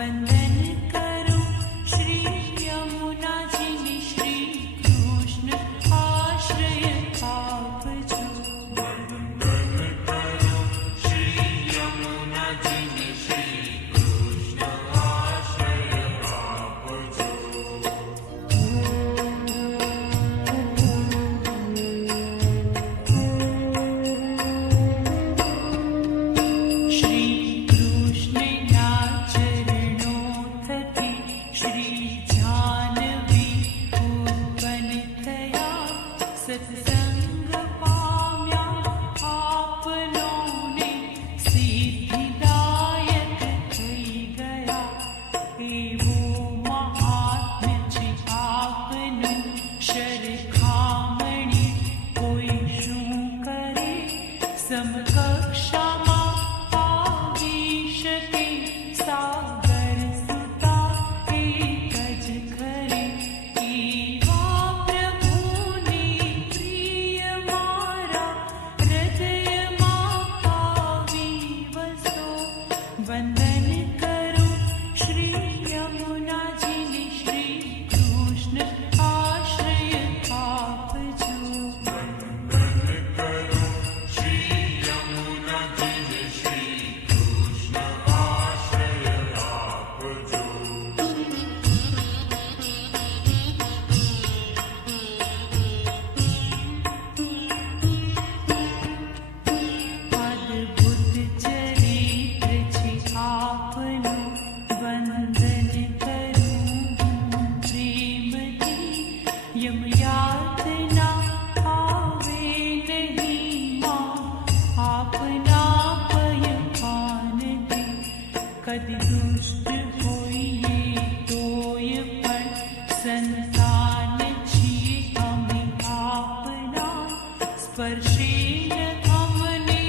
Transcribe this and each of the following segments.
वंदन करो श्री यमुना कदि दुष्ट होइए तोय पण संतान छिए अमे आपना स्पर्शे न अमने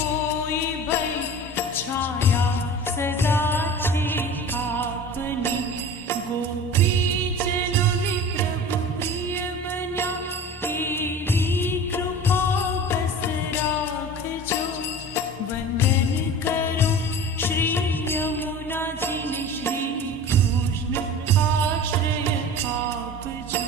कोई भय छाया सदा छे आपनी गोपी जनोनी प्रभु प्रिय बन्या एवी कृपा बस राखजो वंदन करो श्री यमुना जी ने श्री कृष्ण आश्रय आपजो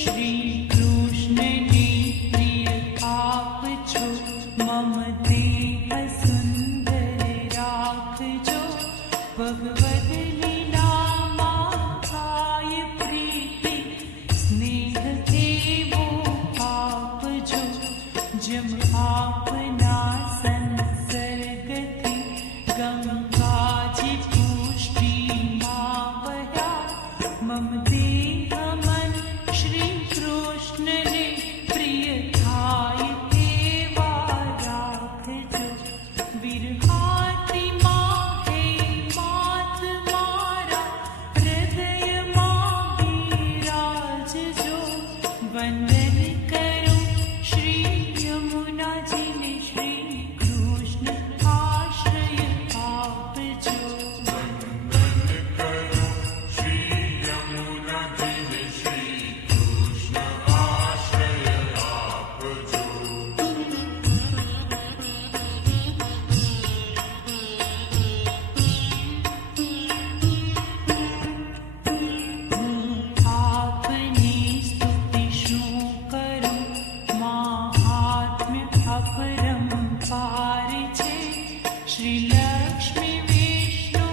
श्री कृष्ण ने प्रिय आप छो मम देह सुंदर राखजो भगवद लीला माय प्रीति स्नेह देवो आपजो जम आपना संसर्गति गंगा जी पुष्टि मावया मम देह मन श्री कृष्ण ने प्रिय थाय देवा राखजो विरहाति माहे मात मारा हृदय माही राजजो वंदन करो श्री यमुना जी ने श्री कृष्ण आश्रय आपजो आपनी स्तुति शू करूं महात्म्य अपरंपार छे श्री लक्ष्मी विष्णु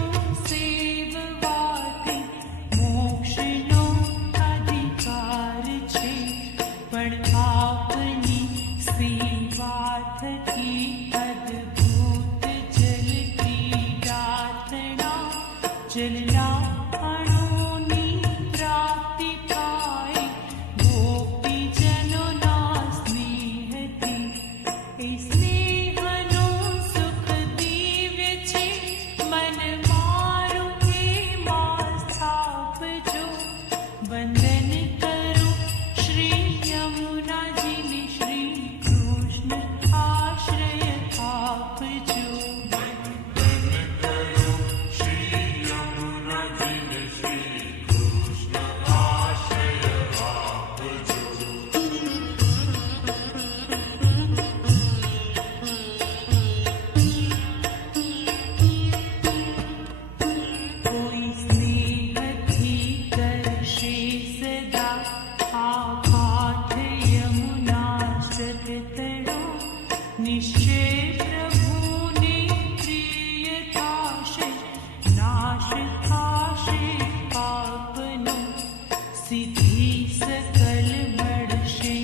सेववाથી મોક્ષનો અધિકાર છે પણ આપની સેવા થકી અદ્ભુત જલ ક્રીડાતણા જલના અણુની પ્રાપ્તિ થાય ગોપીજનોના સ્નેહથી એ સ્નેહનું સુખ દિવ્ય છે મન મારું એમાં સ્થાપજો વંદન કરો શ્રી યમુનાજીને શ્રી કૃષ્ણ આશ્રય આપજો કોઈ સ્નેહથી કરશે સદા આઘાત યમુના સતતણો નિશ્ચય પ્રભુને પ્રિય થાશે નાશ થાશે પાપનો સિદ્ધિ સકલ મળશે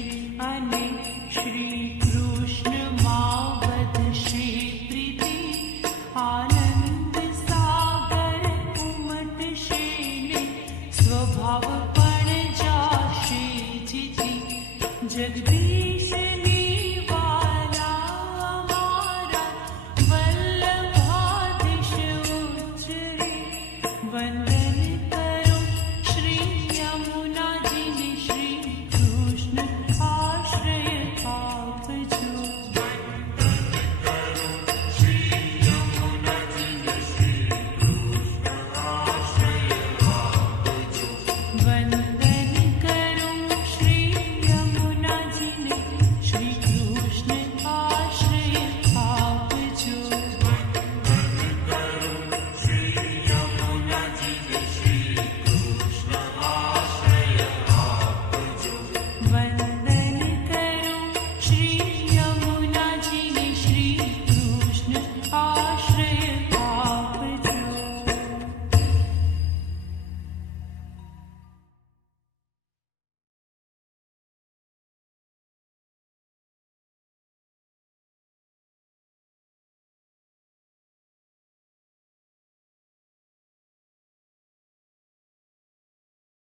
અને શ્રી કૃષ્ણમાં વધશે પ્રીતિ આનંદ સાગર ઉમટશે ને સ્વભાવ પણ જાશે જીતી જગદી